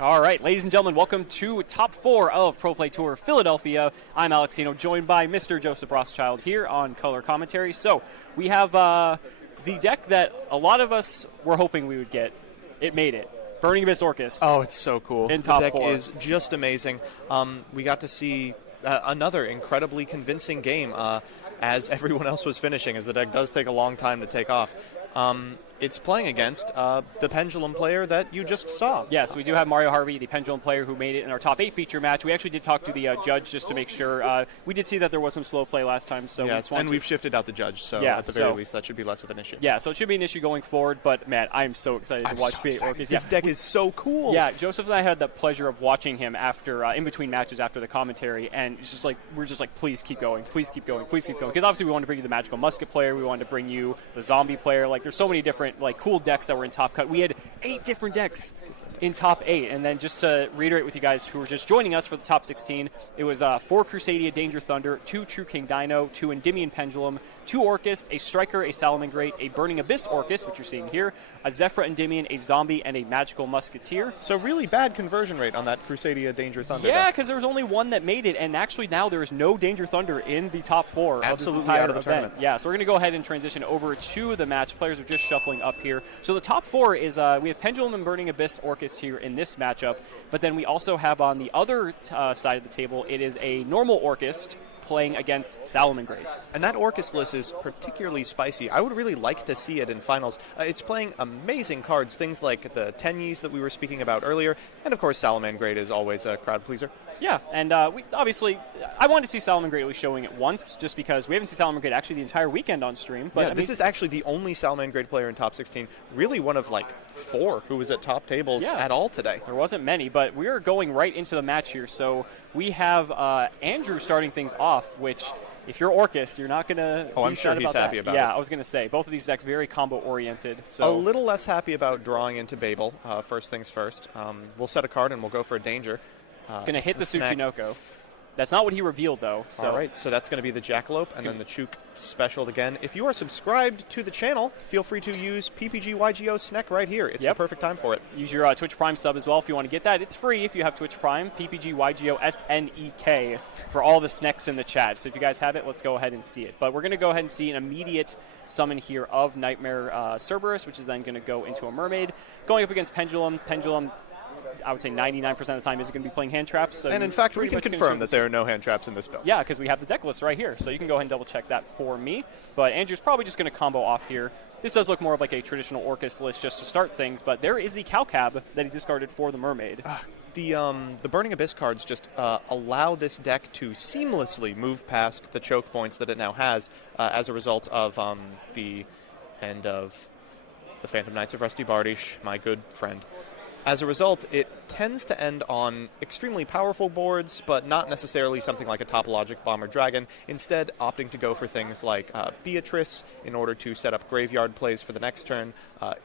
All right, ladies and gentlemen, welcome to Top 4 of Pro Play Tour Philadelphia. I'm Alexino, joined by Mr. Joseph Rothschild here on Color Commentary. So we have the deck that a lot of us were hoping we would get. It made it. Burning Abyss Orcust. Oh, it's so cool. In Top 4. The deck is just amazing. We got to see another incredibly convincing game as everyone else was finishing, as the deck does take a long time to take off. It's playing against the Pendulum player that you just saw. Yes, we do have Mario Harvey, the Pendulum player, who made it in our top 8 feature match. We actually did talk to the judge just to make sure. We did see that there was some slow play last time. So yes, and we've shifted out the judge, so at the very least that should be less of an issue. Yeah, so it should be an issue going forward, but man, I'm so excited to watch Orcust. This deck is so cool. Yeah, Joseph and I had the pleasure of watching him after in between matches after the commentary, and it's just like we're just like, please keep going, please keep going, please keep going. Because obviously we wanted to bring you the Magical Musket player, we wanted to bring you the Zombie player. Like there's so many different like cool decks that were in Top Cut. We had 8 different decks in top 8, and then just to reiterate with you guys who were just joining us for the top 16, it was 4 Crusadia Danger Thunder, 2 True King Dino, 2 Endymion Pendulum, 2 Orcust, a Striker, a Salamangreat, a Burning Abyss Orcust, which you're seeing here, a Zephyr Endymion, a Zombie, and a Magical Musketeer. So really bad conversion rate on that Crusadia Danger Thunder Yeah, deck. because there was only one that made it, and actually now there is no Danger Thunder in the top 4 Absolutely of this entire out of the event. tournament. Yeah, so we're going to go ahead and transition over to the match. Players are just shuffling up here. So the top 4 is we have Pendulum and Burning Abyss Orcust here in this matchup, but then we also have on the other side of the table, it is a normal Orcust playing against Salamangreat. And that Orcust list is particularly spicy. I would really like to see it in finals. It's playing amazing cards, things like the Tenyis that we were speaking about earlier, and of course Salamangreat is always a crowd pleaser. Yeah, and we obviously, I wanted to see Salamangreat at least showing it once, just because we haven't seen Salamangreat actually the entire weekend on stream. But yeah, this is actually the only Salamangreat player in top 16, really one of like 4 who was at top tables at all today. There wasn't many, but we are going right into the match here. So we have Andrew starting things off, which if you're Orcust, you're not going to I'm sure he's happy about it. Yeah, I was going to say, both of these decks very combo-oriented. So a little less happy about drawing into Babel, first things first. We'll set a card and we'll go for a danger. It's going to hit the Tsuchinoko. That's not what he revealed, though. So. All right, so that's going to be the Jackalope, and then the Chook special again. If you are subscribed to the channel, feel free to use PPG YGO SNEK right here. It's the perfect time for it. Use your Twitch Prime sub as well if you want to get that. It's free if you have Twitch Prime, PPG YGO SNEK, for all the SNEKs in the chat. So if you guys have it, let's go ahead and see it. But we're going to go ahead and see an immediate summon here of Nightmare Cerberus, which is then going to go into a Mermaid. Going up against Pendulum. Pendulum, I would say 99% of the time, isn't going to be playing hand traps. So and in fact, we can confirm that there are no hand traps in this build. Yeah, because we have the deck list right here. So you can go ahead and double check that for me. But Andrew's probably just going to combo off here. This does look more of like a traditional Orcust list just to start things, but there is the Calcab that he discarded for the Mermaid. The Burning Abyss cards just allow this deck to seamlessly move past the choke points that it now has as a result of the end of the Phantom Knights of Rusty Bardish, my good friend. As a result, it tends to end on extremely powerful boards, but not necessarily something like a Topologic Bomber Dragon, instead opting to go for things like Beatrice in order to set up graveyard plays for the next turn,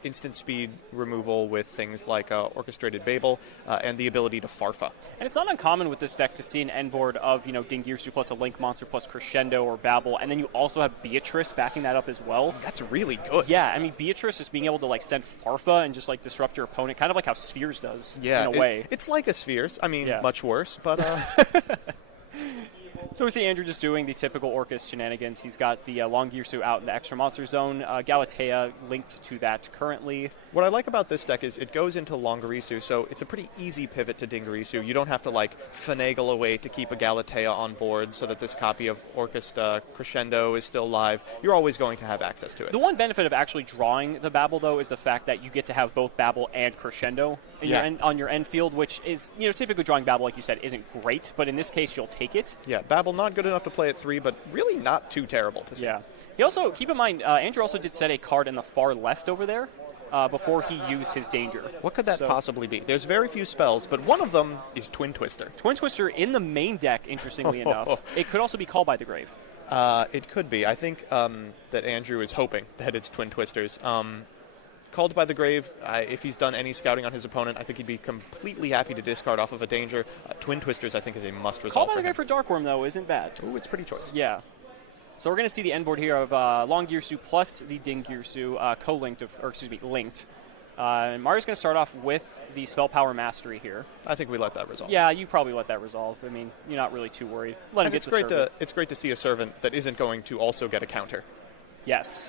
instant speed removal with things like Orchestrated Babel, and the ability to Farfa. And it's not uncommon with this deck to see an end board of, Dingirsu plus a Link Monster plus Crescendo or Babel, and then you also have Beatrice backing that up as well. That's really good. Yeah, I mean, Beatrice just being able to, send Farfa and just, disrupt your opponent, kind of like how Spheres does, in a way. It's like a Spheres. I mean, much worse, but... So we see Andrew just doing the typical Orcust shenanigans. He's got the Longirsu out in the extra monster zone. Galatea linked to that currently. What I like about this deck is it goes into Longirisu, so it's a pretty easy pivot to Dingirisu. You don't have to, finagle away to keep a Galatea on board so that this copy of Orcust Crescendo is still live. You're always going to have access to it. The one benefit of actually drawing the Babel, though, is the fact that you get to have both Babel and Crescendo on your end field, which is, typically drawing Babel, like you said, isn't great, but in this case, you'll take it. Yeah, Babel not good enough to play at 3, but really not too terrible to see. Yeah. He also, keep in mind, Andrew also did set a card in the far left over there before he used his Danger. What could that possibly be? There's very few spells, but one of them is Twin Twister. Twin Twister in the main deck, interestingly enough. It could also be Called by the Grave. It could be. I think that Andrew is hoping that it's Twin Twisters. Called by the Grave, if he's done any scouting on his opponent, I think he'd be completely happy to discard off of a Danger. Twin Twisters, I think, is a must-resolve. Called by the Grave for Dark Worm, though, isn't bad. Ooh, it's pretty choice. Yeah. So we're going to see the end board here of Longirsu plus the Dingirsu linked. Mario's going to start off with the Spell Power Mastery here. I think we let that resolve. Yeah, you probably let that resolve. I mean, you're not really too worried. Let him get the servant. It's great to see a servant that isn't going to also get a counter. Yes.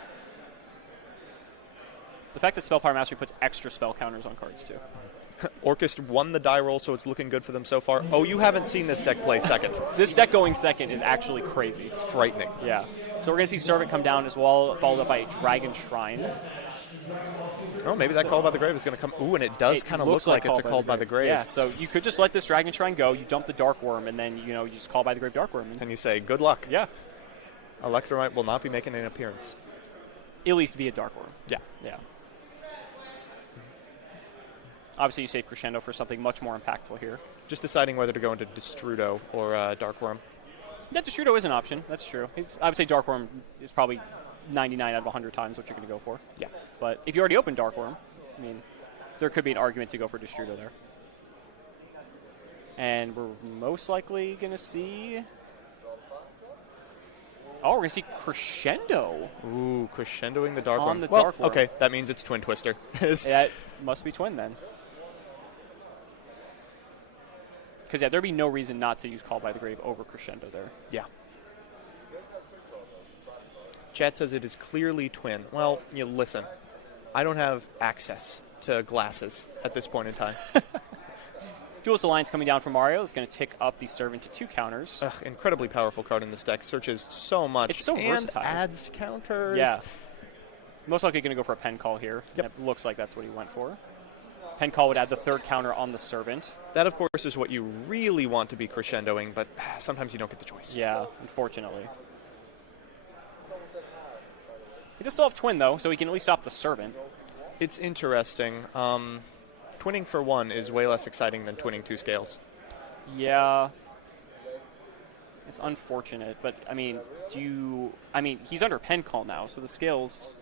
The fact that Spell Power Mastery puts extra spell counters on cards, too. Orcust won the die roll, so it's looking good for them so far. Oh, you haven't seen this deck play second. This deck going second is actually crazy. Frightening. Yeah. So we're going to see Servant come down as well, followed up by a Dragon Shrine. Oh, maybe that Call by the Grave is going to come. Ooh, and it does kind of look like it's a Call by the Grave. Yeah, so you could just let this Dragon Shrine go, you dump the Dark Worm, and then, you just Call by the Grave Dark Worm. And you say, good luck. Yeah. Electromite will not be making an appearance. At least via Dark Worm. Yeah. Yeah. Obviously, you save Crescendo for something much more impactful here. Just deciding whether to go into Destrudo or Dark Worm. Yeah, Destrudo is an option. That's true. I would say Dark Worm is probably 99 out of 100 times what you're going to go for. Yeah. But if you already opened Dark Worm, I mean, there could be an argument to go for Destrudo there. And we're most likely going to see... Oh, we're going to see Crescendo. Ooh, Crescendoing the Dark Worm. On the Dark Worm. Okay, that means it's Twin Twister. That must be Twin then. Because, yeah, there'd be no reason not to use Call by the Grave over Crescendo there. Yeah. Chat says it is clearly Twin. Well, listen. I don't have access to glasses at this point in time. Duelist Alliance coming down from Mario. It's going to tick up the Servant to 2 counters. Ugh, incredibly powerful card in this deck. Searches so much. It's so versatile. And adds counters. Yeah. Most likely going to go for a Pen Call here. Yep. It looks like that's what he went for. Pen Call would add the 3rd counter on the Servant. That, of course, is what you really want to be crescendoing, but sometimes you don't get the choice. Yeah, unfortunately. He does still have Twin, though, so he can at least stop the Servant. It's interesting. Twinning for 1 is way less exciting than twinning 2 scales. Yeah. It's unfortunate, but, I mean, he's under Pen Call now, so the scales...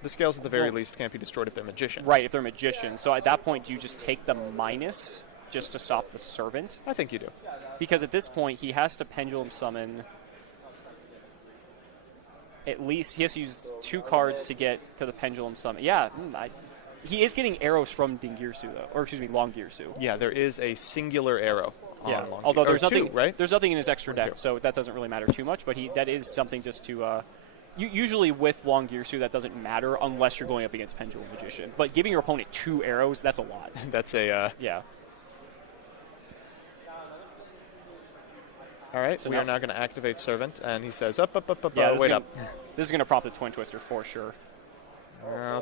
The scales, at the very least, can't be destroyed if they're magicians. Right, if they're magicians. So at that point, do you just take the minus just to stop the Servant? I think you do. Because at this point, he has to Pendulum Summon. At least he has to use 2 cards to get to the Pendulum Summon. Yeah, he is getting arrows from Dingirsu, though. Or, excuse me, Longirsu. Yeah, there is a singular arrow on Longirsu. Although there's nothing, 2, right? There's nothing in his extra deck, so that doesn't really matter too much. But that is something just to... usually with Longirsu, that doesn't matter unless you're going up against Pendulum Magician. But giving your opponent 2 arrows, that's a lot. That's a... Yeah. All right, So we are now going to activate Servant, and he says, up, Yeah, wait up. This is going to prompt a Twin Twister for sure.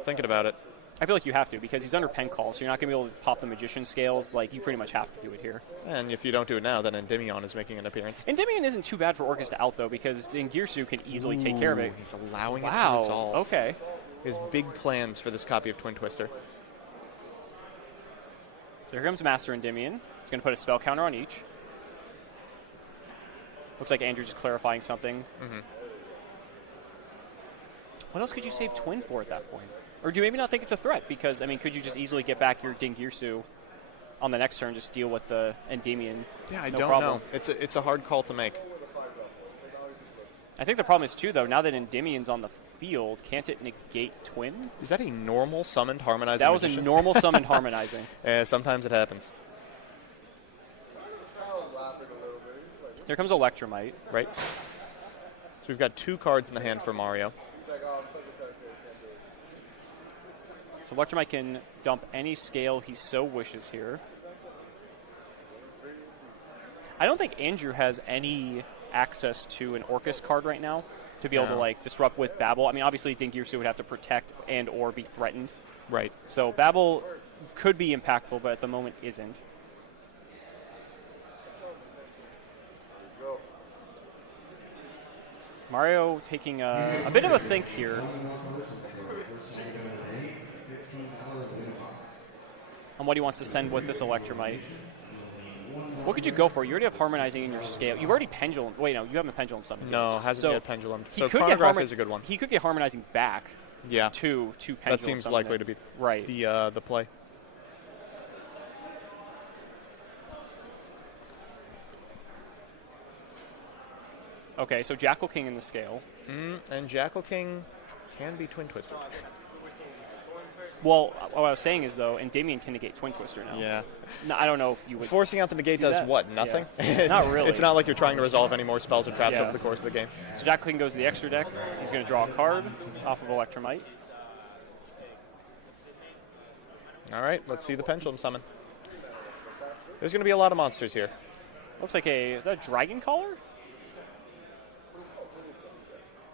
Thinking about it. I feel like you have to, because he's under Pen Call, so you're not going to be able to pop the Magician scales. Like, you pretty much have to do it here. And if you don't do it now, then Endymion is making an appearance. Endymion isn't too bad for Orcust out, though, because Dingirsu can easily take care of it. He's allowing it to Wow, resolve. okay. His big plans for this copy of Twin Twister. So here comes Master Endymion. It's going to put a spell counter on each. Looks like Andrew's just clarifying something. Mm-hmm. What else could you save Twin for at that point? Or do you maybe not think it's a threat? Because, I mean, could you just easily get back your Dingirsu on the next turn, just deal with the Endymion? Yeah, I no don't problem. know. It's a hard call to make. I think the problem is, too, though, now that Endymion's on the field, can't it negate Twin? Is that a normal summoned harmonizing That was magician? a normal summoned harmonizing. Sometimes it happens. Here comes Electromite. Right? So we've got 2 cards in the hand for Mario. So Electromite can dump any scale he so wishes here. I don't think Andrew has any access to an Orcust card right now to be able to, like, disrupt with Babel. I mean, obviously, Dingirsu would have to protect and or be threatened. Right. So Babel could be impactful, but at the moment isn't. Mario taking a bit of a think here on what he wants to send with this Electromite. What could you go for? You already have Harmonizing in your scale. You've already Pendulum. Wait, no, you haven't Pendulum something. No, hasn't yet Pendulum. So Chronograph is a good one. He could get Harmonizing back to Pendulum. That seems likely to be right. the play. Okay, so Jackal King in the scale. And Jackal King can be Twin Twister. Well, what I was saying is, though, and Damien can negate Twin Twister now. Yeah. No, I don't know if you would. Forcing out the negate does that. what? Nothing? Yeah. Not really. It's not like you're trying to resolve any more spells or traps Yeah. over the course of the game. So Jack King goes to the extra deck. He's going to draw a card off of Electromite. All right, let's see the Pendulum summon. There's going to be a lot of monsters here. Looks like is that a Dragon Caller?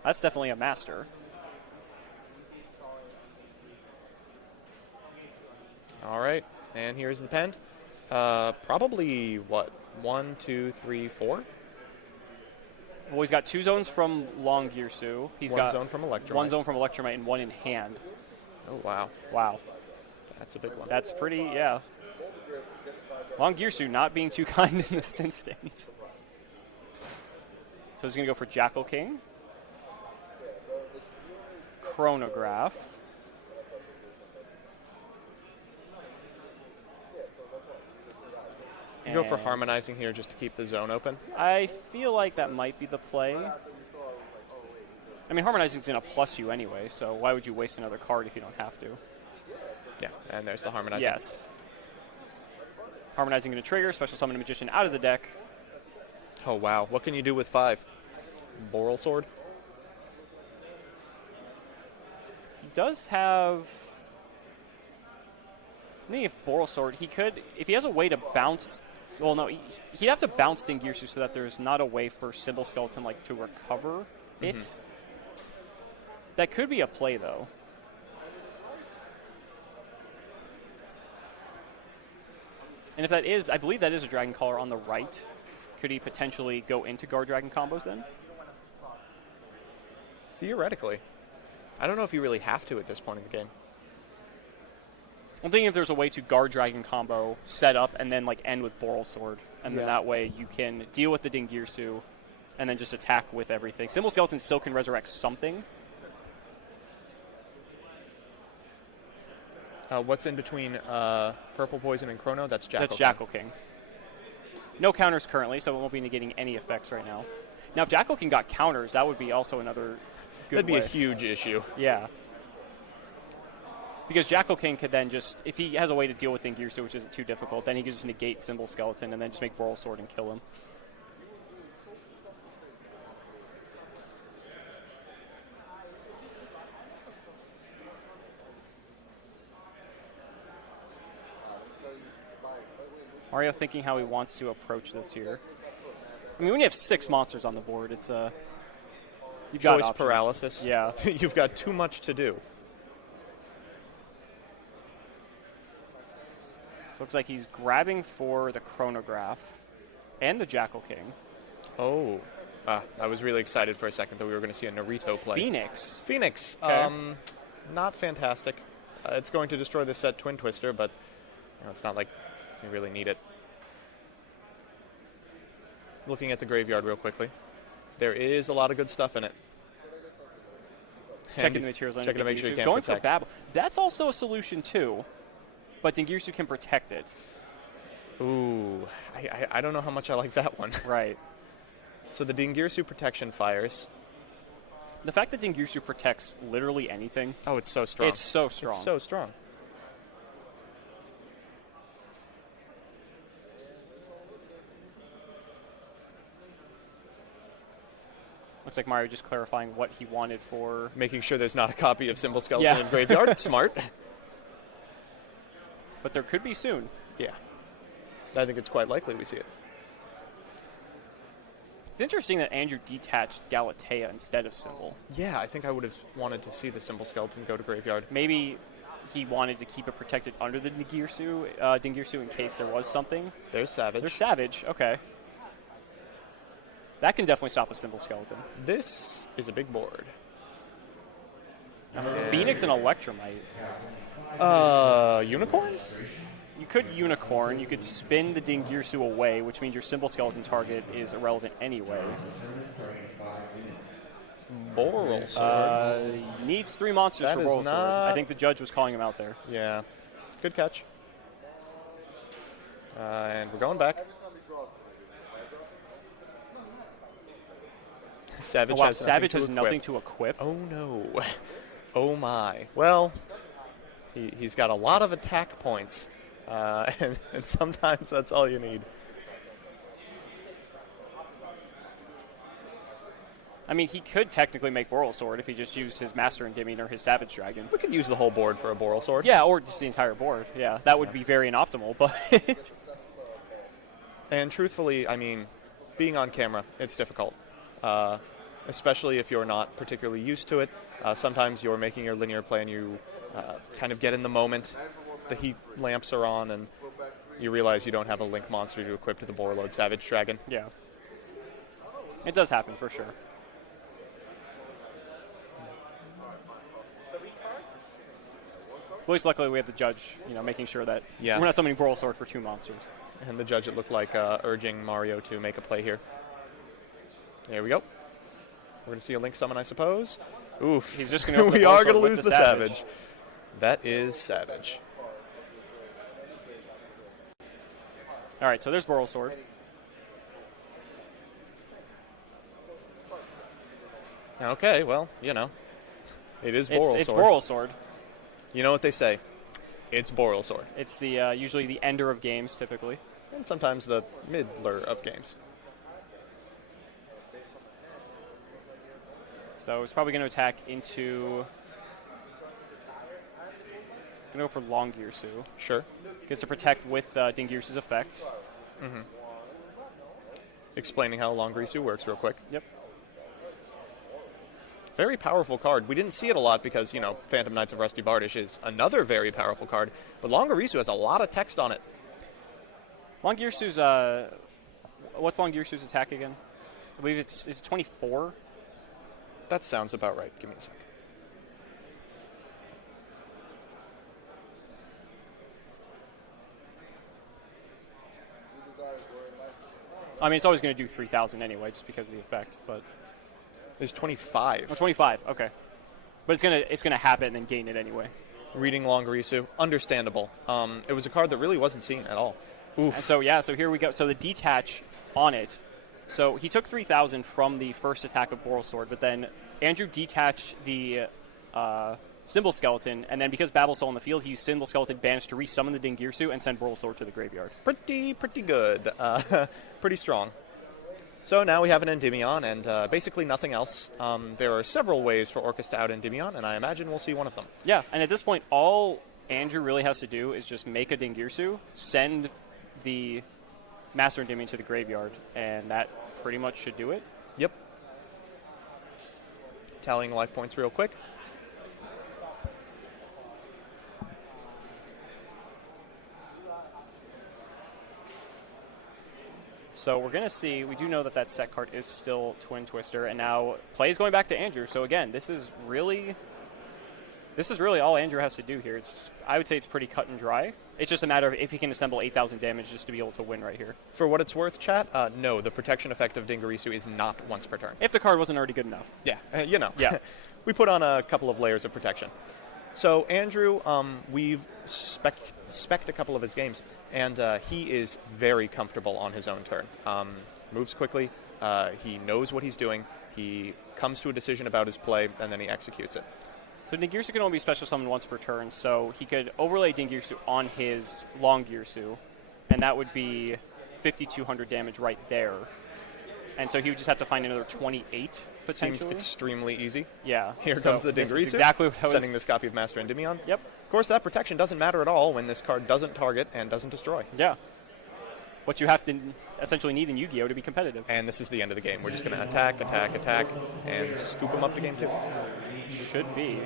That's definitely a master. All right, and here's the Pend. Probably, what, 1, 2, 3, 4? Well, he's got 2 zones from Long Girsu. He's One got zone from Electromite. 1 zone from Electromite and 1 in hand. Oh, wow. Wow. That's a big one. That's pretty, yeah. Long Girsu not being too kind in this instance. So he's going to go for Jackal King. Chronograph. You go for harmonizing here just to keep the zone open. I feel like that might be the play. I mean, harmonizing is going to plus you anyway, so why would you waste another card if you don't have to? Yeah, and there's the harmonizing. Yes. Harmonizing going to trigger, special summon a magician out of the deck. Oh, wow. What can you do with 5? Boral Sword? He does have... Maybe if Boral Sword, he could... If he has a way to bounce... Well, no, he'd have to bounce Dingirsu so that there's not a way for Symbol Skeleton like to recover it. That could be a play, though. And if that is, I believe that is a Dragon Caller on the right. Could he potentially go into Guard Dragon combos then? Theoretically. I don't know if you really have to at this point in the game. I'm thinking if there's a way to Guard Dragon combo, set up, and then like end with Boral Sword. And then that way you can deal with the Dingirsu and then just attack with everything. Symbol Skeleton still can resurrect something. What's in between Purple Poison and Chrono? That's Jackal. That's Jackal King. No counters currently, so it won't be negating any effects right now. Now, if Jackal King got counters, that would be also another good That'd be way. a huge issue. Yeah. Because Jackal King could then just, if he has a way to deal with Dingirsu, which isn't too difficult, then he could just negate Symbol Skeleton and then just make Boral Sword and kill him. Mario thinking how he wants to approach this here. I mean, when you have 6 monsters on the board, it's a... You've got Choice options. paralysis. Yeah. You've got too much to do. So it looks like he's grabbing for the Chronograph and the Jackal King. Oh. I was really excited for a second that we were going to see a Naruto play. Phoenix. Phoenix. Okay. Not fantastic. It's going to destroy this set Twin Twister, but it's not like you really need it. Looking at the graveyard real quickly. There is a lot of good stuff in it. Checking the materials. Checking to make sure you can't Going protect. for Babel. That's also a solution, too. But Dingirsu can protect it. Ooh. I don't know how much I like that one. Right. So the Dingirsu protection fires. The fact that Dingirsu protects literally anything. Oh, it's so strong. It's so strong. It's so strong. Looks like Mario just clarifying what he wanted for... Making sure there's not a copy of Symbol Skeleton Yeah. in graveyard. Smart. But there could be soon. Yeah. I think it's quite likely we see it. It's interesting that Andrew detached Galatea instead of Symbol. Yeah, I think I would have wanted to see the Symbol Skeleton go to graveyard. Maybe he wanted to keep it protected under the Dingirsu in case there was something. There's Savage. There's Savage. Okay. That can definitely stop a Symbol Skeleton. This is a big board. Phoenix and Electromite. Unicorn? You could Unicorn. You could spin the Dingirsu away, which means your Symbol Skeleton target is irrelevant anyway. Boral Sword. Needs 3 monsters That for is Boral Sword. not- I think the judge was calling him out there. Yeah. Good catch. And we're going back. Savage Oh, wow, has Savage nothing has to nothing equip. to equip. Oh, no. Oh, my. Well, He's got a lot of attack points, and sometimes that's all you need. I mean, he could technically make Boral Sword if he just used his Master Endymion or his Savage Dragon. We could use the whole board for a Boral Sword. Yeah, or just the entire board. Yeah, that would be very inoptimal, but... And truthfully, I mean, being on camera, it's difficult. Especially if you're not particularly used to it. Sometimes you're making your linear play and you kind of get in the moment. The heat lamps are on and you realize you don't have a Link monster to equip to the Borreload Savage Dragon. Yeah. It does happen, for sure. At least luckily we have the judge, making sure that we're not summoning Boral Sword for 2 monsters. And the judge, it looked like, urging Mario to make a play here. There we go. We're going to see a Link summon, I suppose. Oof. He's just going to We are going to lose the Savage. That is Savage. All right, so there's Boral Sword. Okay, well, it is Boral Sword. It's Boral Sword. You know what they say. It's Boral Sword. It's the usually the ender of games, typically. And sometimes the middler of games. So it's probably going to attack into... It's going to go for Long Girsu. Sure. Gets to protect with Dingirsu's effect. Mm-hmm. Explaining how Long Girsu works real quick. Yep. Very powerful card. We didn't see it a lot because, Phantom Knights of Rusty Bardish is another very powerful card. But Long Girsu has a lot of text on it. Long Girsu's... what's Long Girsu's attack again? I believe is it 24? That sounds about right. Give me a sec. I mean, it's always going to do 3,000 anyway, just because of the effect, but... It's 25. Oh, 25, okay. But it's gonna happen and then gain it anyway. Reading Long Girsu, understandable. It was a card that really wasn't seen at all. Oof. And so here we go. So the detach on it. So he took 3,000 from the first attack of Boral Sword, but then Andrew detached the Symbol Skeleton, and then because Babel's still on the field, he used Symbol Skeleton banished to resummon the Dingirsu and send Boral Sword to the graveyard. Pretty good. Pretty strong. So now we have an Endymion and basically nothing else. There are several ways for Orcust to out Endymion, and I imagine we'll see one of them. Yeah, and at this point, all Andrew really has to do is just make a Dingirsu, send the Master Endymion to the graveyard, and that pretty much should do it. Yep. Tallying life points real quick. So we're going to see, we do know that set card is still Twin Twister, and now play is going back to Andrew. So again, this is really all Andrew has to do here. I would say it's pretty cut and dry. It's just a matter of if he can assemble 8,000 damage just to be able to win right here. For what it's worth, chat, no, the protection effect of Dingirsu is not once per turn. If the card wasn't already good enough. Yeah, Yeah. We put on a couple of layers of protection. So Andrew, we've spec'd a couple of his games, and he is very comfortable on his own turn. Moves quickly, he knows what he's doing, he comes to a decision about his play, and then he executes it. So Dingirsu can only be special summoned once per turn, so he could overlay Dingirsu on his Long Girsu, and that would be 5,200 damage right there. And so he would just have to find another 28, potentially. Seems extremely easy. Yeah. Here comes the Dingirsu, exactly what I was sending this copy of Master Endymion. Yep. Of course, that protection doesn't matter at all when this card doesn't target and doesn't destroy. Yeah. What you have to essentially need in YuGiOh to be competitive. And this is the end of the game. We're just going to attack, and scoop him up to game 2. Should be.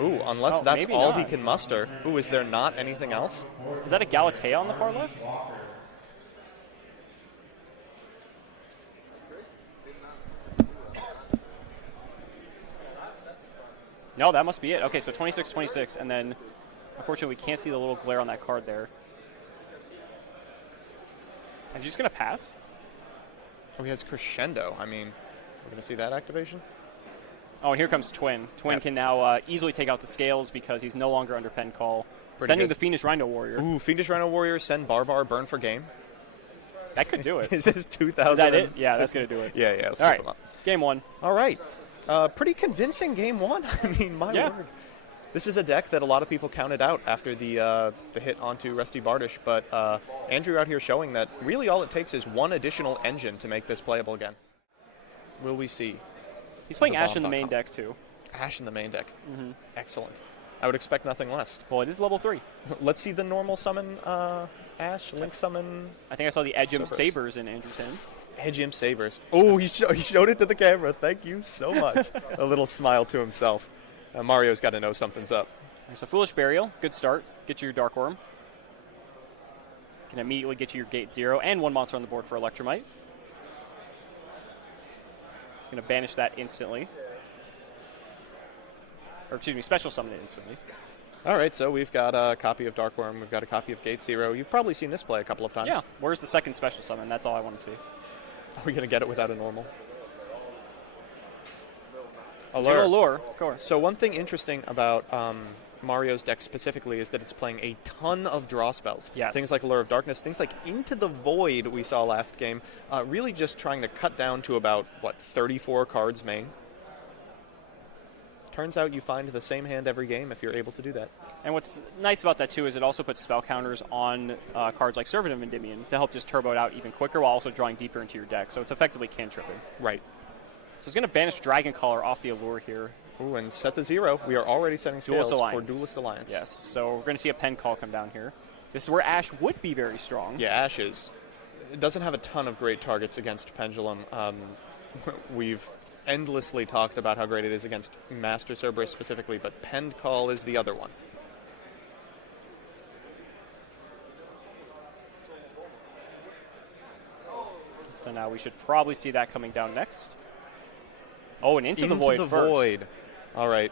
Ooh, unless that's all not. he can muster. Ooh, is there not anything else? Is that a Galatea on the far left? No, that must be it. Okay, so 26, 26, and then unfortunately we can't see the little glare on that card there. Is he just going to pass? Oh, he has Crescendo. I mean, we're going to see that activation? Oh, and here comes Twin. Twin Yep. can now easily take out the scales because he's no longer under pen call. Sending good. the Fiendish Rhino Warrior. Ooh, Fiendish Rhino Warrior, send Barbar, burn for game. That could do it. Is this 2,000? Is that it? Yeah, that's going to do it. Yeah, let's All scoop right, him up. game 1. All right. Pretty convincing game 1. I mean, my Yeah. word. This is a deck that a lot of people counted out after the hit onto Rusty Bardish, but Andrew out here showing that really all it takes is one additional engine to make this playable again. Will we see? He's playing The Ash in the bomb.com. main deck, too. Ash in the main deck. Excellent. I would expect nothing less. Well, it is level 3. Let's see the normal summon Ash, Link summon. I think I saw the Edgem Cerberus. Sabers in Andrew's hand. Edgem Sabers. Oh, he showed it to the camera. Thank you so much. A little smile to himself. Mario's got to know something's up. There's a Foolish Burial. Good start. Get you your Dark Worm. Can immediately get you your Gate 0 and one monster on the board for Electromite. It's going to banish that instantly. Or, excuse me, special summon it instantly. All right, so we've got a copy of Dark Worm. We've got a copy of Gate 0. You've probably seen this play a couple of times. Yeah. Where's the second special summon? That's all I want to see. Are we going to get it without a normal? Zero Allure, of course. So one thing interesting about Mario's deck specifically is that it's playing a ton of draw spells. Yes. Things like Allure of Darkness, things like Into the Void we saw last game, really just trying to cut down to about, 34 cards main. Turns out you find the same hand every game if you're able to do that. And what's nice about that, too, is it also puts spell counters on cards like Servant of Endymion to help just turbo it out even quicker while also drawing deeper into your deck. So it's effectively cantripping. Right. So it's going to banish Dragon Caller off the Allure here. Ooh, and set the 0. We are already setting scales Duelist Alliance. for Duelist Alliance. Yes, so we're going to see a pen call come down here. This is where Ash would be very strong. Yeah, Ash is. It doesn't have a ton of great targets against Pendulum. We've endlessly talked about how great it is against Master Cerberus specifically, but Pen Call is the other one. So now we should probably see that coming down next. Oh, and into the Void Into the first. Void. All right.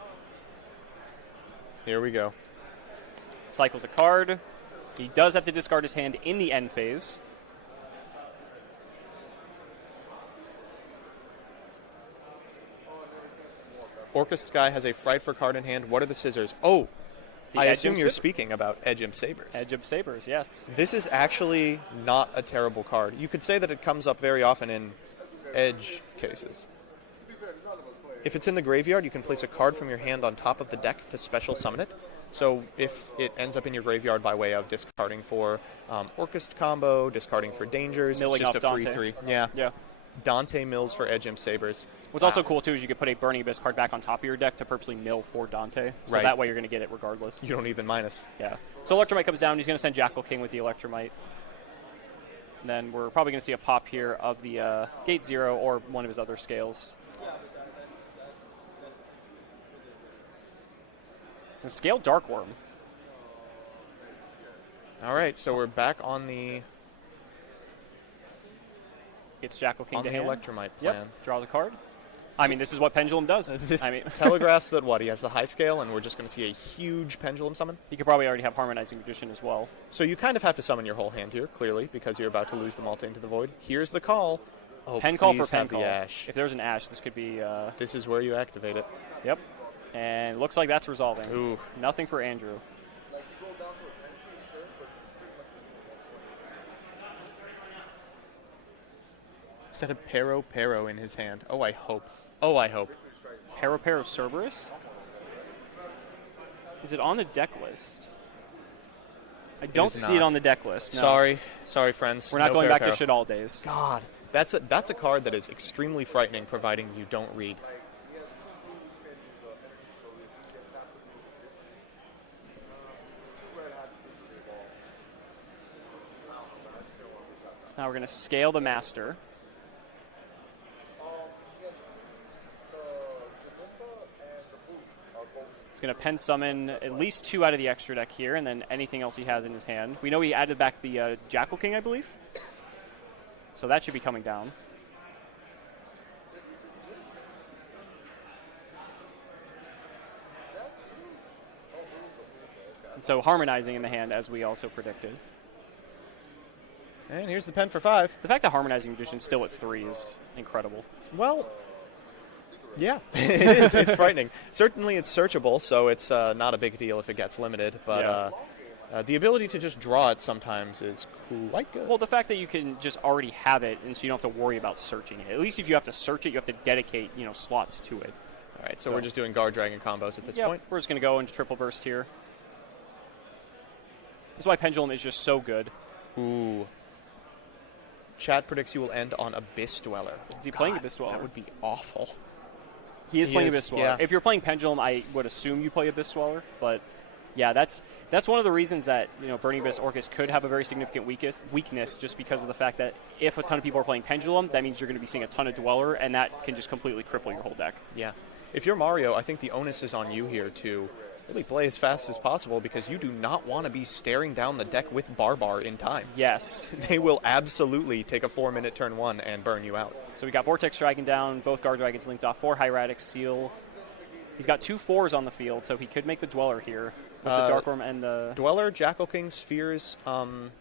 Here we go. Cycles a card. He does have to discard his hand in the end phase. Orcust guy has a Frightful card in hand. What are the scissors? Oh, The I Edgem assume you're Saber. speaking about Edgem Sabers. Edgem Sabers, yes. This is actually not a terrible card. You could say that it comes up very often in edge cases. If it's in the graveyard, you can place a card from your hand on top of the deck to special summon it. So if it ends up in your graveyard by way of discarding for Orcust combo, discarding for dangers, Milling it's just a off free Dante. 3. Yeah. Yeah. Dante mills for Edgem Sabers. What's also cool, too, is you could put a Burning Abyss card back on top of your deck to purposely mill for Dante. So Right. that way you're going to get it regardless. You don't even minus. Yeah. So Electromite comes down. He's going to send Jackal King with the Electromite. And then we're probably going to see a pop here of the Gate 0 or one of his other scales. So scale Dark Worm. All right, so we're back on the Gets Jackal King to the hand. Electromite plan. Yep. Draws a card. I mean, this is what Pendulum does. This I mean, telegraphs that what? He has the high scale, and we're just going to see a huge Pendulum summon? he could probably already have Harmonizing Magician as well. So you kind of have to summon your whole hand here, clearly, because you're about to lose them all to Into the Void. Here's the call. Oh, Pen call for please pen have call. the Ash. If there's an Ash, this could be. This is where you activate it. Yep. And looks like that's resolving. Ooh. Nothing for Andrew. Is that a Pero in his hand? Oh, I hope. Oh, I hope. Pair of Cerberus? Is it on the deck list? I don't is see it not. on the deck list. No. Sorry, friends. We're not No going back Pero. to Shadal days. God, that's a card that is extremely frightening, providing you don't read. So now we're going to scale the Master. He's going to pen summon at least 2 out of the extra deck here, and then anything else he has in his hand. We know he added back the Jackal King, I believe. So that should be coming down. And so harmonizing in the hand, as we also predicted. And here's the pen for 5. The fact that Harmonizing Magician's still at 3 is incredible. Well, yeah, it is. It's frightening. Certainly it's searchable, so it's not a big deal if it gets limited. But the ability to just draw it sometimes is quite good. Well, the fact that you can just already have it, and so you don't have to worry about searching it. At least if you have to search it, you have to dedicate, slots to it. All right, so we're just doing guard dragon combos at this point. We're just going to go into triple burst here. This is why Pendulum is just so good. Ooh. Chat predicts you will end on Abyss Dweller. Is he playing Abyss Dweller? That would be awful. He is playing Abyss Dweller. Yeah. If you're playing Pendulum, I would assume you play Abyss Dweller. But yeah, that's one of the reasons that Burning Abyss Orcust could have a very significant weakness, just because of the fact that if a ton of people are playing Pendulum, that means you're going to be seeing a ton of Dweller, and that can just completely cripple your whole deck. Yeah. If you're Mario, I think the onus is on you here to really play as fast as possible, because you do not want to be staring down the deck with Barbar in time. Yes. They will absolutely take a 4-minute turn 1 and burn you out. So we got Vortex Dragon down, both Guard Dragons linked off, 4 Hieratic Seal. He's got 2 4s on the field, so he could make the Dweller here with the Dark Worm and the... Dweller, Jackal King, Spheres,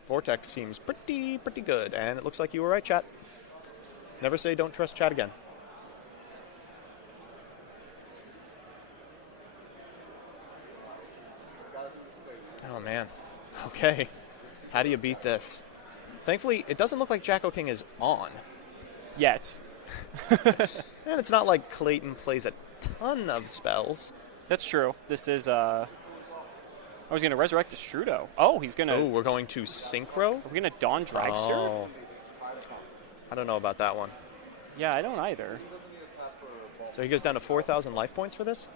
Vortex seems pretty good, and it looks like you were right, chat. Never say don't trust chat again. Oh, man. Okay. How do you beat this? Thankfully, it doesn't look like Jackal King is on. Yet. And it's not like Clayton plays a ton of spells. That's true. This is, I was going to resurrect the Strudo. Oh, he's going to... Oh, we're going to Synchro? Are we going to Dawn Dragster? Oh. I don't know about that one. Yeah, I don't either. So he goes down to 4,000 life points for this?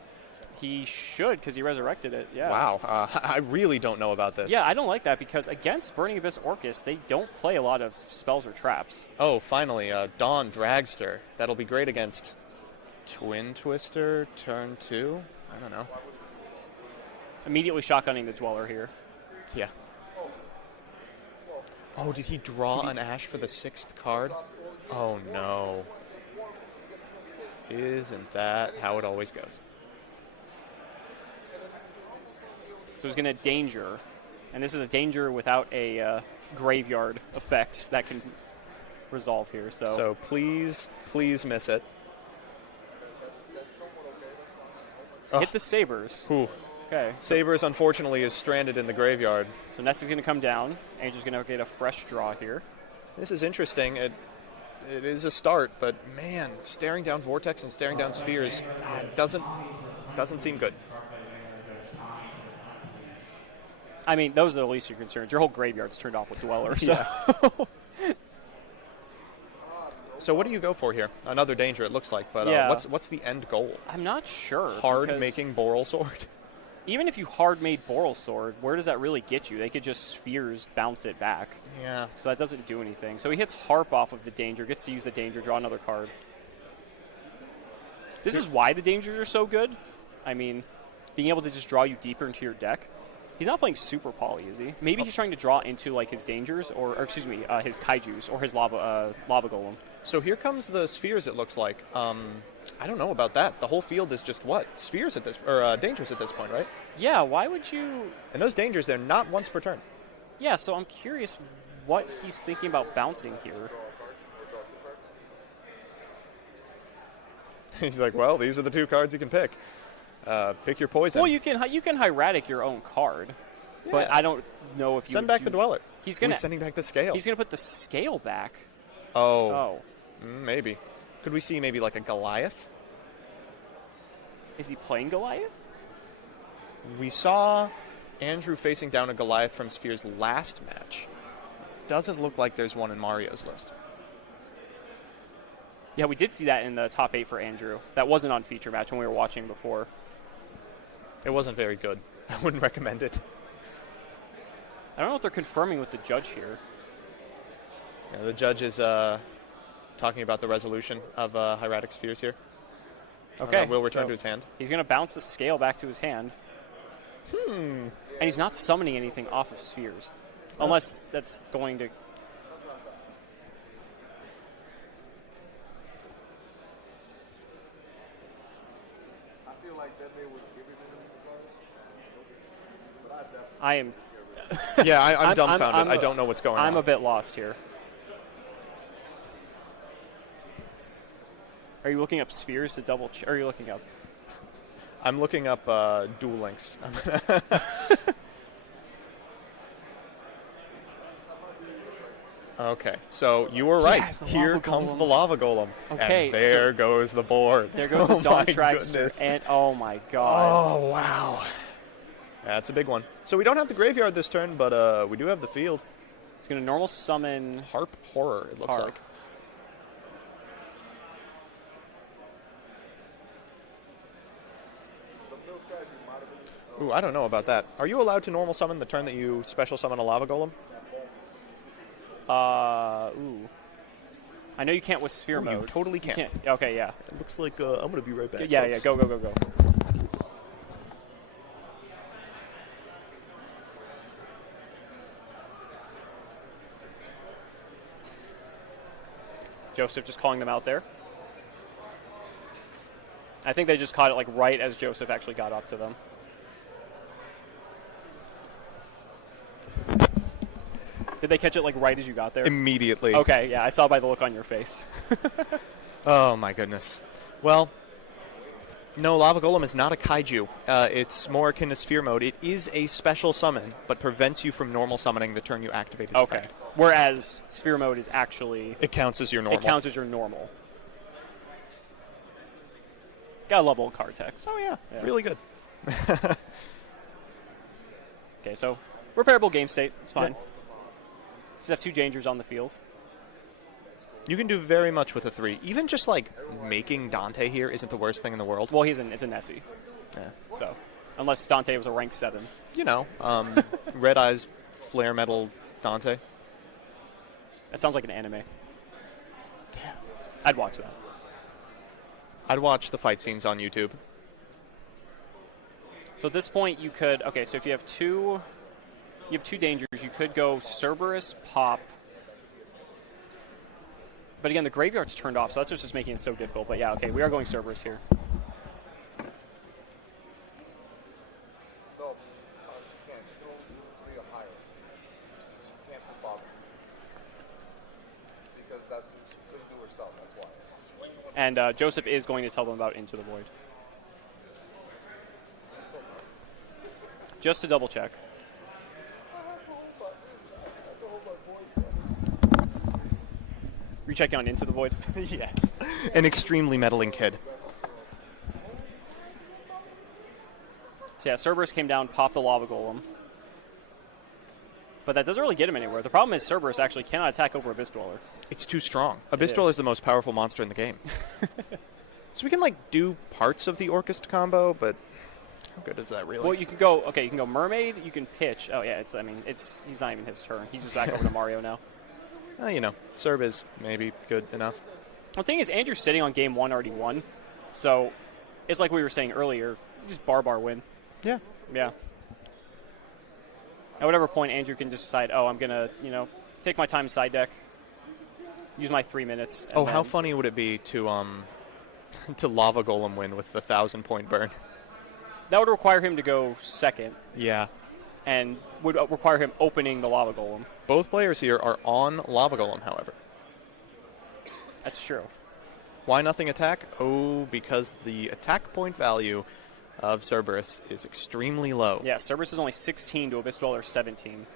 He should, because he resurrected it, yeah. Wow, I really don't know about this. Yeah, I don't like that, because against Burning Abyss Orcust, they don't play a lot of spells or traps. Oh, finally, Dawn Dragster. That'll be great against Twin Twister, turn 2? I don't know. Immediately shotgunning the Dweller here. Yeah. Oh, did he draw an Ash for the 6th card? Oh, no. Isn't that how it always goes? So he's going to Danger. And this is a Danger without a graveyard effect that can resolve here. So please miss it. Hit the Sabers. Ooh. Okay. Sabers, unfortunately, is stranded in the graveyard. So Nessa's going to come down. Angel's going to get a fresh draw here. This is interesting. It is a start, but man, staring down Vortex and staring down Spheres doesn't seem good. I mean, those are the least of your concerns. Your whole graveyard's turned off with Dweller. So. Yeah. So what do you go for here? Another Danger, it looks like. But yeah. What's the end goal? I'm not sure. Hard making Boral Sword? Even if you hard made Boral Sword, where does that really get you? They could just Spheres bounce it back. Yeah. So that doesn't do anything. So he hits Harp off of the Danger, gets to use the Danger, draw another card. This is why the Dangers are so good. I mean, being able to just draw you deeper into your deck. He's not playing Super Poly, is he? Maybe he's trying to draw into like his Dangers, or excuse me, his Kaijus, or his Lava Golem. So here comes the Spheres, it looks like. I don't know about that. The whole field is just what? Spheres at this, or Dangers at this point, right? Yeah, why would you... And those Dangers, they're not once per turn. Yeah, so I'm curious what he's thinking about bouncing here. He's like, well, these are the 2 cards you can pick. Pick your poison. Well, you can hieratic your own card, but I don't know if you send back the Dweller. He's gonna sending back the Scale. He's gonna put the Scale back. Oh. Maybe. Could we see maybe like a Goliath? Is he playing Goliath? We saw Andrew facing down a Goliath from Sphere's last match. Doesn't look like there's one in Mario's list. Yeah, we did see that in the top 8 for Andrew. That wasn't on feature match when we were watching before. It wasn't very good. I wouldn't recommend it. I don't know what they're confirming with the judge here. Yeah, the judge is talking about the resolution of Hieratic Spheres here. Okay. Will return to his hand. He's going to bounce the Scale back to his hand. And he's not summoning anything off of Spheres. Unless that's going to... I am... Yeah, I'm dumbfounded. I don't know what's going on. I'm a bit lost here. Are you looking up Spheres to double check? Are you looking up? I'm looking up Duel Links. Okay, so you were right. Yes, the Here lava comes golem. the lava golem. Okay, And there goes the board. There goes Oh the Dawn my Dragster. goodness. And oh my god. Oh, wow. That's a big one. So we don't have the graveyard this turn, but we do have the field. It's going to normal summon. Harp Horror, it looks Harp. like. Ooh, I don't know about that. Are you allowed to normal summon the turn that you special summon a lava golem? Ooh. I know you can't with sphere Ooh, mode. you totally You can't. Okay, yeah. It looks like I'm going to be right back. Yeah, folks. yeah, go. Joseph just calling them out there. I think they just caught it like right as Joseph actually got up to them. Did they catch it like right as you got there? Immediately. Okay, yeah, I saw by the look on your face. Oh my goodness. Well, no, Lava Golem is not a kaiju. It's more akin to sphere mode. It is a special summon, but prevents you from normal summoning the turn you activate its Okay. effect. Whereas sphere mode is actually It counts as your normal. it counts as your normal. Gotta love old card text. Oh yeah, Yeah. really good. Okay, so repairable game state. It's fine. Yeah. Just have 2 dangers on the field. You can do very much with a 3. Even just like making Dante here isn't the worst thing in the world. Well, it's a Nessie, Yeah. so unless Dante was a rank 7. You know, Red Eyes Flare Metal Dante. That sounds like an anime. Damn. I'd watch that. I'd watch the fight scenes on YouTube. So at this point, you could. Okay, so if you have two dangers. You could go Cerberus, Pop. But again, the graveyard's turned off, so that's just making it so difficult. But yeah, okay, we are going Cerberus here. No, she can't. She can only do 3 or higher. She can't do bottom. Because that she couldn't do herself, that's why. And Joseph is going to tell them about Into the Void. Just to double check. Are you checking on Into the Void? Yes. An extremely meddling kid. So yeah, Cerberus came down, popped the Lava Golem. But that doesn't really get him anywhere. The problem is Cerberus actually cannot attack over Abyss Dweller. It's too strong. Abyss Dweller is the most powerful monster in the game. So we can like do parts of the Orcust combo, but how good is that really? Well, you can go. Okay, you can go Mermaid. You can pitch. Oh yeah, he's not even his turn. He's just back over to Mario now. You know, Serb is maybe good enough. The thing is, Andrew's sitting on game 1 already won, so it's like we were saying earlier. Just bar win. Yeah. Yeah. At whatever point, Andrew can just decide, oh, I'm gonna take my time side deck, use my 3 minutes. And Oh, how then- funny would it be to to Lava Golem win with the 1,000-point burn? That would require him to go second, Yeah. and would require him opening the Lava Golem. Both players here are on Lava Golem, however. That's true. Why nothing attack? Oh, because the attack point value of Cerberus is extremely low. Yeah, Cerberus is only 16 to Abyss Dweller 17.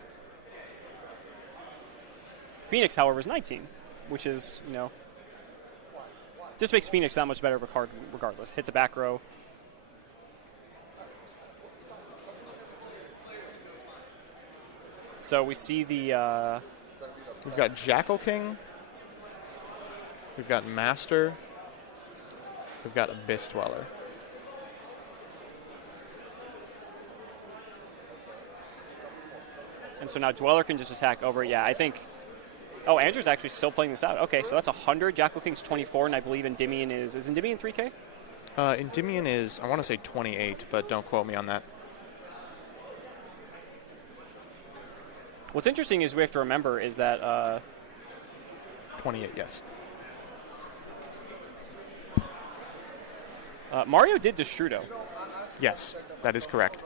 Phoenix, however, is 19, which is, just makes Phoenix that much better of a card regardless. Hits a back row. So we see the... We've got Jackal King. We've got Master. We've got Abyss Dweller. And so now Dweller can just attack over. Yeah, I think... Oh, Andrew's actually still playing this out. Okay, so that's 100. Jackal King's 24, and I believe Endymion is... Is Endymion 3K? Endymion is, I want to say 28, but don't quote me on that. What's interesting is we have to remember is that... 28, yes. Mario did Destrudo. Yes, that is correct.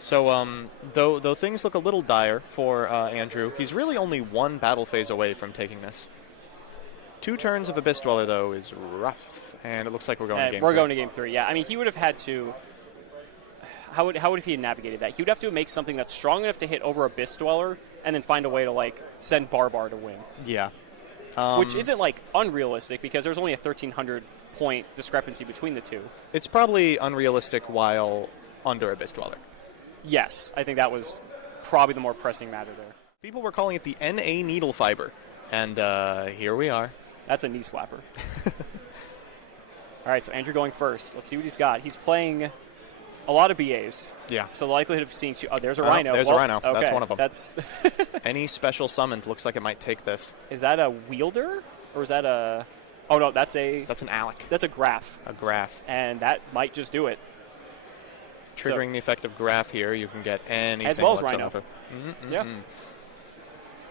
So, though things look a little dire for Andrew, he's really only 1 battle phase away from taking this. 2 turns of Abyss Dweller, though, is rough, and it looks like we're going to game 3. We're going to game 3, yeah. I mean, he would have had to... how would he have navigated that? He would have to make something that's strong enough to hit over Abyss Dweller, and then find a way to like send Barbar to win, Yeah. which isn't like unrealistic because there's only a 1,300 point discrepancy between the two. It's probably unrealistic while under Abyss Dweller. Yes, I think that was probably the more pressing matter there. People were calling it the NA needle fiber, and here we are. That's a knee slapper. All right, so Andrew going first. Let's see what he's got. He's playing a lot of BAs. Yeah. So the likelihood of seeing two. Oh, there's a Rhino. There's a Rhino. Okay. That's one of them. That's Any special summoned looks like it might take this. Is that a wielder or is that a? Oh no, that's an Alec. That's a graph, A graph. and that might just do it. Triggering the effect of graph here, you can get anything As well as whatsoever. Rhino. Yeah.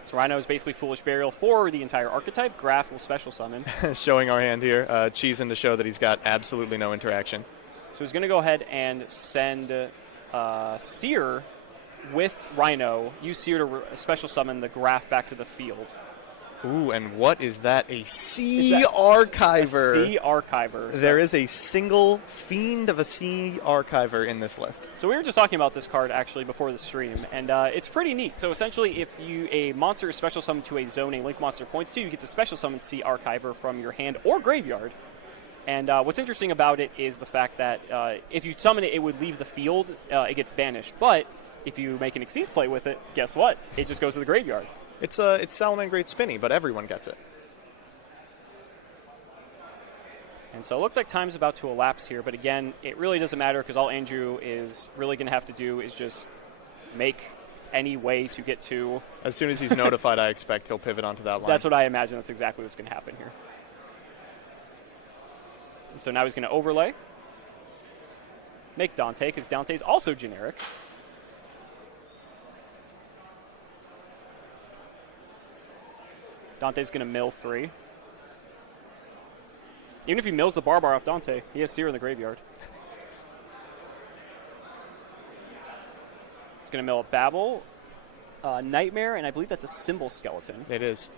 So Rhino is basically Foolish Burial for the entire archetype. Graph will special summon. Showing our hand here, cheesing to show that he's got absolutely no interaction. So he's going to go ahead and send Seer with Rhino. Use Seer to special summon the graph back to the field. Ooh, and what is that? A Sea Archiver. A Sea Archiver. There is a single fiend of a Sea Archiver in this list. So we were just talking about this card actually before the stream, and it's pretty neat. So essentially, if a monster is special summoned to a zone a link monster points to, you get to special summon Sea Archiver from your hand or graveyard. And what's interesting about it is the fact that if you summon it, it would leave the field. It gets banished. But if you make an Xyz play with it, guess what? It just goes to the graveyard. It's Salamangreat Spinny, but everyone gets it. And so it looks like time's about to elapse here. But again, it really doesn't matter because all Andrew is really going to have to do is just make any way to get to. As soon as he's notified, I expect he'll pivot onto that line. That's what I imagine. That's exactly what's going to happen here. And so now he's going to overlay. Make Dante, because Dante's also generic. Dante's going to mill 3. Even if he mills the Barbar off Dante, he has Seer in the graveyard. He's going to mill a Babel, Nightmare, and I believe that's a Symbol Skeleton. It is.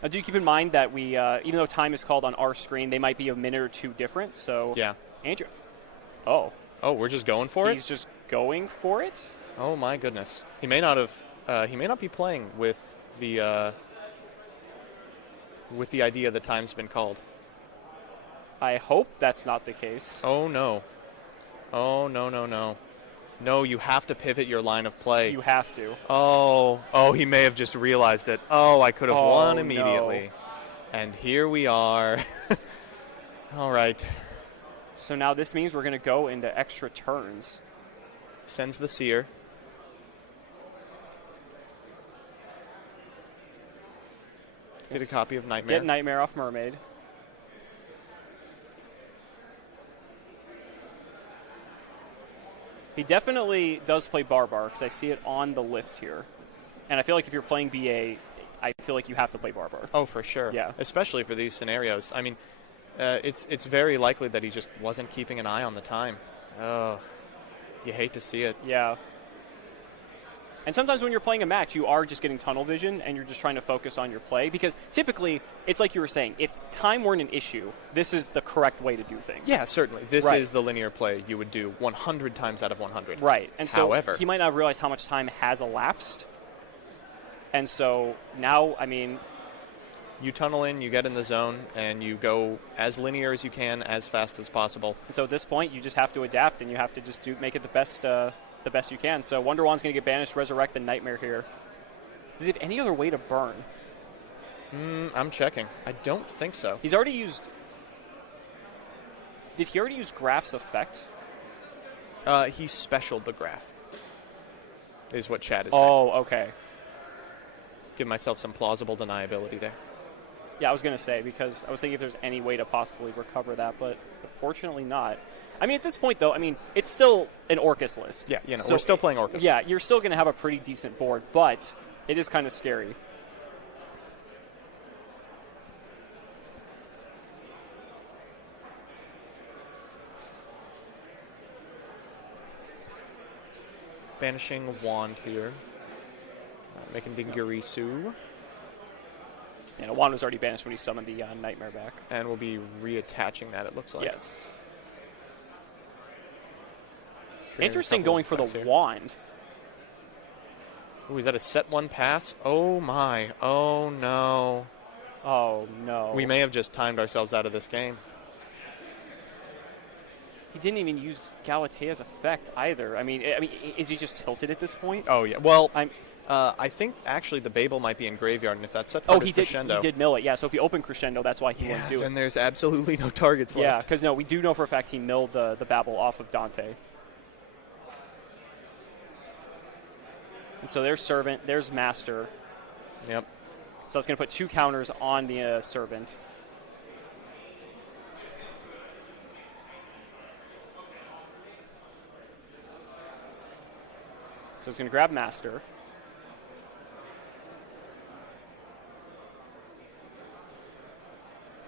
Now, do keep in mind that we, even though time is called on our screen, they might be a minute or two different. So, Yeah. Andrew. Oh, we're just going for it? he's just going for it? Oh my goodness. He may not have. He may not be playing with the idea that time's been called. I hope that's not the case. Oh no. Oh no. No, you have to pivot your line of play. You have to. Oh, he may have just realized it. Oh, I could have won no. immediately. And here we are. All right. So now this means we're going to go into extra turns. Sends the Seer. Get a copy of Nightmare. Get Nightmare off Mermaid. He definitely does play Barbar because I see it on the list here. And I feel like if you're playing BA, I feel like you have to play Barbar. Oh, for sure. Yeah. Especially for these scenarios. I mean, it's very likely that he just wasn't keeping an eye on the time. Oh, you hate to see it. Yeah. And sometimes when you're playing a match, you are just getting tunnel vision and you're just trying to focus on your play. Because typically, it's like you were saying, if time weren't an issue, this is the correct way to do things. Yeah, certainly. This Right. is the linear play you would do 100 times out of 100. Right. And so However, he might not realize how much time has elapsed. And so now, I mean, you tunnel in, you get in the zone, and you go as linear as you can, as fast as possible. and so at this point, you just have to adapt and you have to just make it the best you can. So Wonder Wand's going to get banished, resurrect the Nightmare here. Does he have any other way to burn? I'm checking. I don't think so. He's already used... Did he already use Graph's effect? He specialed the graph, is what chat is saying. Oh, okay. Give myself some plausible deniability there. Yeah, I was going to say, because I was thinking if there's any way to possibly recover that, but fortunately not. I mean, at this point, though, I mean, it's still an Orcust list. Yeah, So we're still playing Orcust. Yeah, you're still going to have a pretty decent board, but it is kind of scary. Banishing Wand here. Making Dingirisu. And a wand was already banished when he summoned the Nightmare back. And we'll be reattaching that, it looks like. Yes. Interesting going for the wand. Ooh, is that a set one pass? Oh my. Oh no. Oh, no. We may have just timed ourselves out of this game. He didn't even use Galatea's effect either. I mean, is he just tilted at this point? Oh yeah. Well, I think actually the Babel might be in graveyard, and if that set part is Crescendo. He did mill it. Yeah. So if you open Crescendo, that's why he wouldn't do it. Then there's absolutely no targets left. Yeah, because no, we do know for a fact he milled the Babel off of Dante. And so there's Servant, there's Master. Yep. So that's going to put 2 counters on the Servant. So it's going to grab Master.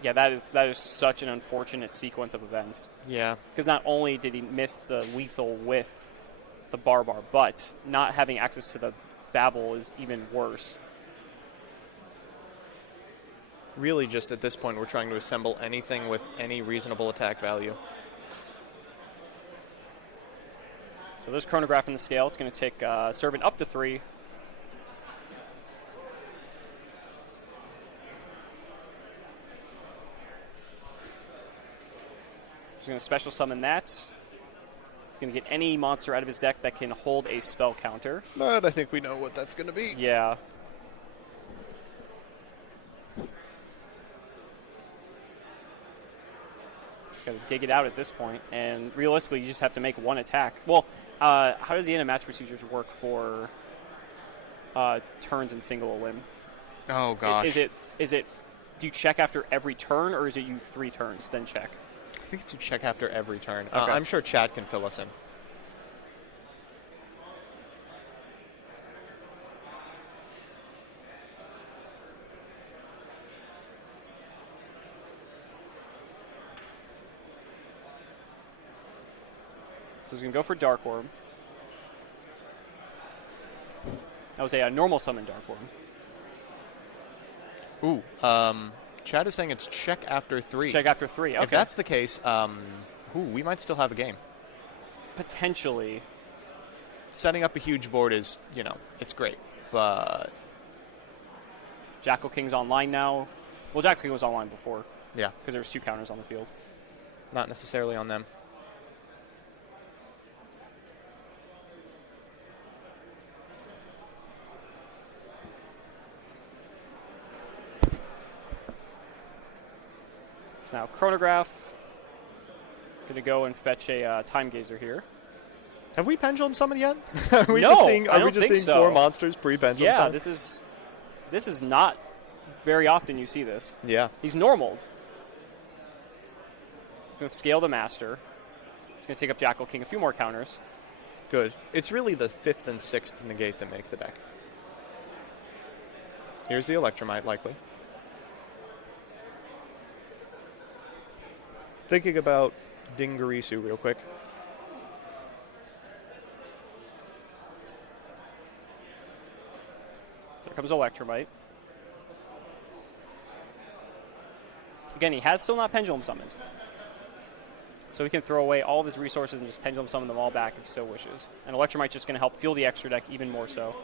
Yeah, that is such an unfortunate sequence of events. Yeah. Because not only did he miss the lethal with the Barbar, but not having access to the Babel is even worse. Really, just at this point, we're trying to assemble anything with any reasonable attack value. So there's Chronograph in the scale. It's going to take Servant up to 3. He's going to special summon that. He's going to get any monster out of his deck that can hold a spell counter. But I think we know what that's going to be. Yeah. He's got to dig it out at this point, and realistically, you just have to make one attack. Well, how do the end of match procedures work for turns in single limb? Oh gosh. Is it? Do you check after every turn, or is it you 3 turns then check? I think it's a check after every turn. Okay. I'm sure Chad can fill us in. So he's going to go for Dark Orb. That was a normal summon Dark Orb. Ooh. Chad is saying it's check after 3. Check after 3. Okay. If that's the case, we might still have a game. Potentially. Setting up a huge board is, it's great, but... Jackal King's online now. Well, Jackal King was online before. Yeah. Because there was 2 counters on the field. Not necessarily on them. So now Chronograph. Going to go and fetch a Time Gazer here. Have we Pendulum Summoned yet? Are we No, just seeing, I don't think so. 4 monsters pre-Pendulum Yeah, Summon? this is not very often you see this. Yeah. He's normaled. He's going to scale the Master. He's going to take up Jackal King, a few more counters. Good. It's really the 5th and 6th negate that make the deck. Here's the Electromite, likely. Thinking about Dingarisu real quick. There comes Electromite. Again, he has still not Pendulum Summoned. So he can throw away all of his resources and just Pendulum Summon them all back if he so wishes. And Electromite's just going to help fuel the extra deck even more so.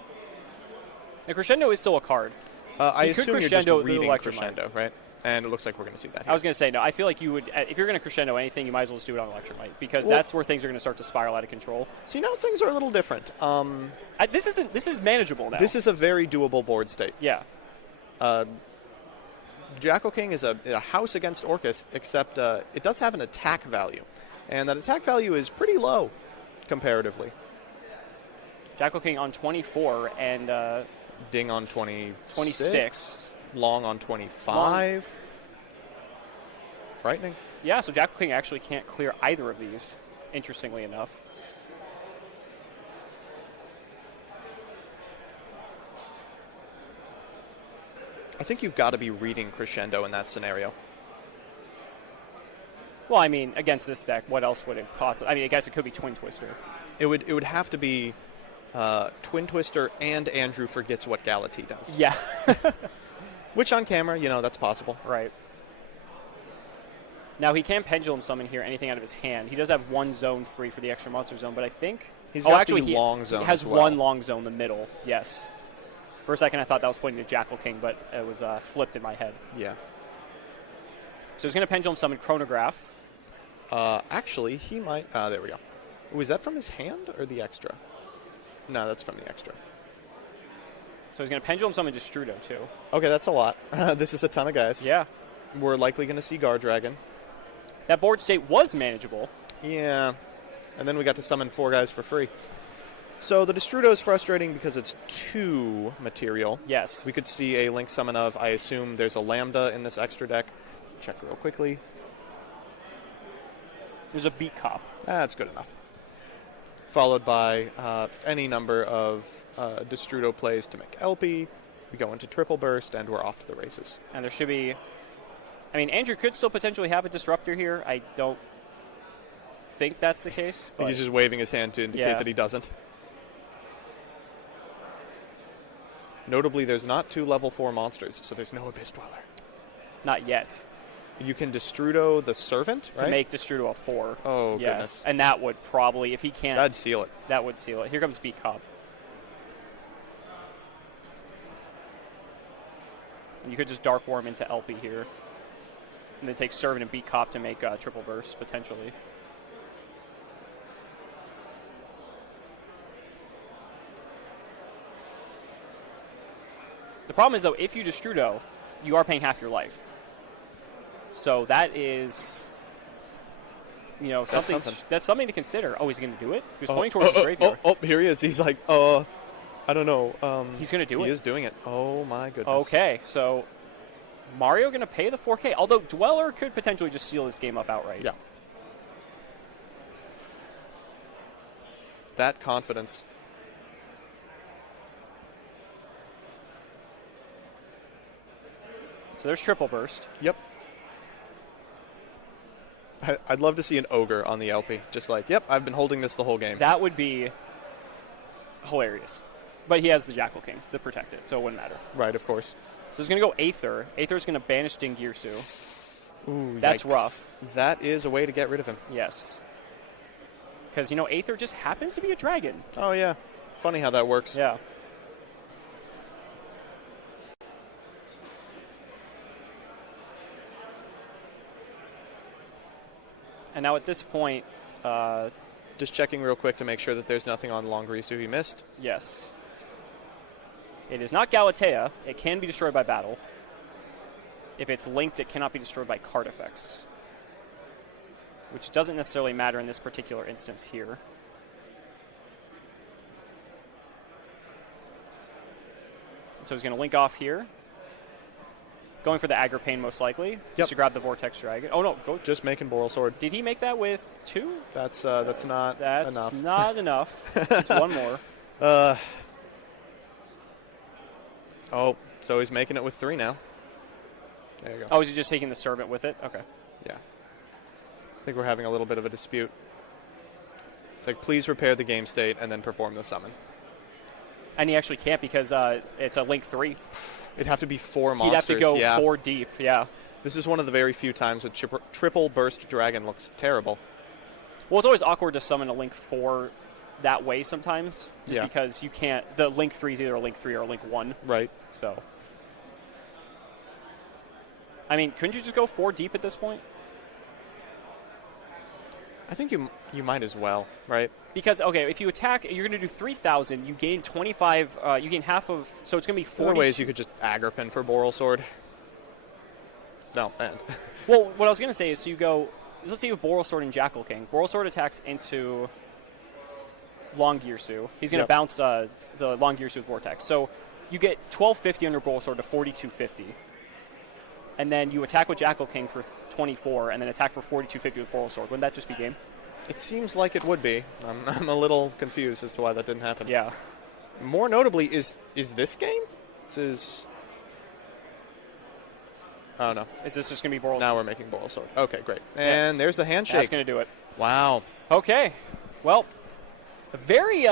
And Crescendo is still a card. I He could assume you're just Crescendo the reading Electromite. Crescendo, right? And it looks like we're going to see that here. I was going to say, no, I feel like you would, if you're going to Crescendo anything, you might as well just do it on Electromite, because Well, that's where things are going to start to spiral out of control. See, now things are a little different. This is manageable now. This is a very doable board state. Yeah. Jackal King is a house against Orcust, except it does have an attack value. And that attack value is pretty low, comparatively. Jackal King on 24 and Ding on 26. 26. Long on 25. Frightening. Yeah, so Jackal King actually can't clear either of these, interestingly enough. I think you've got to be reading Crescendo in that scenario. Well, I mean, against this deck, what else would it possibly... I mean, I guess it could be Twin Twister. It would have to be Twin Twister and Andrew forgets what Galatea does. Yeah. Which on camera, that's possible. Right. Now, he can Pendulum Summon here anything out of his hand. He does have one zone free for the extra monster zone, but I think... He's got actually, the long zone He has as well. one long zone in the middle, yes. For a second, I thought that was pointing to Jackal King, but it was flipped in my head. Yeah. So he's going to Pendulum Summon Chronograph. Actually, he might... there we go. Was that from his hand or the extra? No, that's from the extra. So he's going to Pendulum Summon Destrudo, too. Okay, that's a lot. This is a ton of guys. Yeah. We're likely going to see Guard Dragon. That board state was manageable. Yeah. And then we got to summon 4 guys for free. So the Destrudo is frustrating because it's 2 material. Yes. We could see a Link summon of, I assume there's a Lambda in this extra deck. Check real quickly. There's a Beat Cop. That's good enough. Followed by any number of Destrudo plays to make LP. We go into Triple Burst, and we're off to the races. And there should be... I mean, Andrew could still potentially have a Disruptor here. I don't think that's the case. But He's just waving his hand to indicate that he doesn't. Notably, there's not 2 level 4 monsters, so there's no Abyss Dweller. Not yet. You can Destrudo the Servant, right? To make Destrudo a 4. Oh, yes. goodness. And that would probably, if he can't... That'd seal it. That would seal it. Here comes Beat Cop. And you could just Dark Worm into LP here. And then take Servant and Beat Cop to make Triple Burst, potentially. The problem is, though, if you Destrudo, you are paying half your life. So that is, that's something to consider. Oh, he's going to do it? He was pointing towards his graveyard. Oh, here he is. He's like, I don't know. He's going to do it? He is doing it. Oh, my goodness. Okay, so Mario going to pay the 4K, although Dweller could potentially just seal this game up outright. Yeah. That confidence. So there's Triple Burst. Yep. I'd love to see an Ogre on the LP. Just like, yep, I've been holding this the whole game. That would be hilarious. But he has the Jackal King to protect it, so it wouldn't matter. Right, of course. So he's going to go Aether. Aether's going to banish Dingirsu. Ooh, That's yikes. rough. That is a way to get rid of him. Yes. Because, Aether just happens to be a dragon. Oh, yeah. Funny how that works. Yeah. And now at this point, just checking real quick to make sure that there's nothing on Longrisu he missed. Yes. It is not Galatea. It can be destroyed by battle. If it's linked, it cannot be destroyed by card effects. Which doesn't necessarily matter in this particular instance here. So he's going to link off here. Going for the Aggro Pain most likely. Just to grab the Vortex Dragon. Oh, no. Just making Boral Sword. Did he make that with 2? That's not enough. That's not enough. It's one more. Oh, so he's making it with 3 now. There you go. Oh, is he just taking the Servant with it? Okay. Yeah. I think we're having a little bit of a dispute. It's like, please repair the game state and then perform the summon. And he actually can't because it's a Link 3. It'd have to be 4 monsters. He'd have to go 4 deep, yeah. This is one of the very few times that Triple Burst Dragon looks terrible. Well, it's always awkward to summon a Link 4 that way sometimes, just because you can't. The Link 3 is either a Link 3 or a Link 1. Right. So, I mean, couldn't you just go 4 deep at this point? I think you might as well, right? Because, okay, if you attack, you're going to do 3,000, you gain 25, you gain half of, so it's going to be 40. Other ways you could just Agrippin for Boral Sword. No, man. Well, what I was going to say is, so you go, let's say you have Boral Sword and Jackal King. Boral Sword attacks into Longirsu. He's going to bounce the Longirsu with Vortex. So you get 1250 under Boral Sword to 4250. And then you attack with Jackal King for 24, and then attack for 4250 with Boral Sword. Wouldn't that just be game? It seems like it would be. I'm a little confused as to why that didn't happen. Yeah. More notably, is this game? This is... Oh, no. Is this just going to be Boral Sword? Now we're making Boral Sword. Okay, great. And there's the handshake. That's going to do it. Wow. Okay. Well, very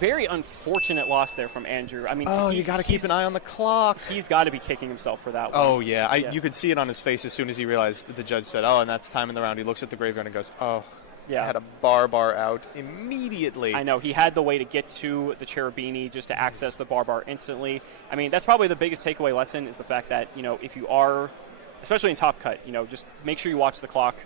very unfortunate loss there from Andrew. I mean, you got to keep an eye on the clock. He's got to be kicking himself for that one. Oh, yeah. You could see it on his face as soon as he realized that the judge said, oh, and that's time in the round. He looks at the graveyard and goes, oh, Yeah. I had a bar out immediately. I know. He had the way to get to the Cherubini just to access the bar instantly. I mean, that's probably the biggest takeaway lesson is the fact that, if you are, especially in Top Cut, just make sure you watch the clock.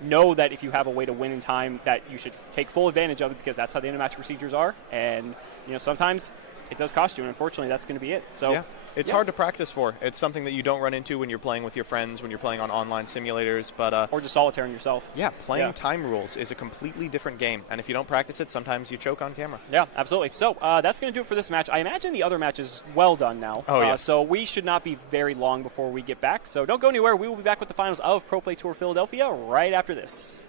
Know that if you have a way to win in time, that you should take full advantage of it because that's how the end of match procedures are. And, sometimes it does cost you, and unfortunately that's going to be it. So yeah. It's hard to practice for. It's something that you don't run into when you're playing with your friends, when you're playing on online simulators. But or just solitairing yourself. Yeah, playing time rules is a completely different game. And if you don't practice it, sometimes you choke on camera. Yeah, absolutely. So that's going to do it for this match. I imagine the other match is well done now. Oh, yes. So we should not be very long before we get back. So don't go anywhere. We will be back with the finals of Pro Play Tour Philadelphia right after this.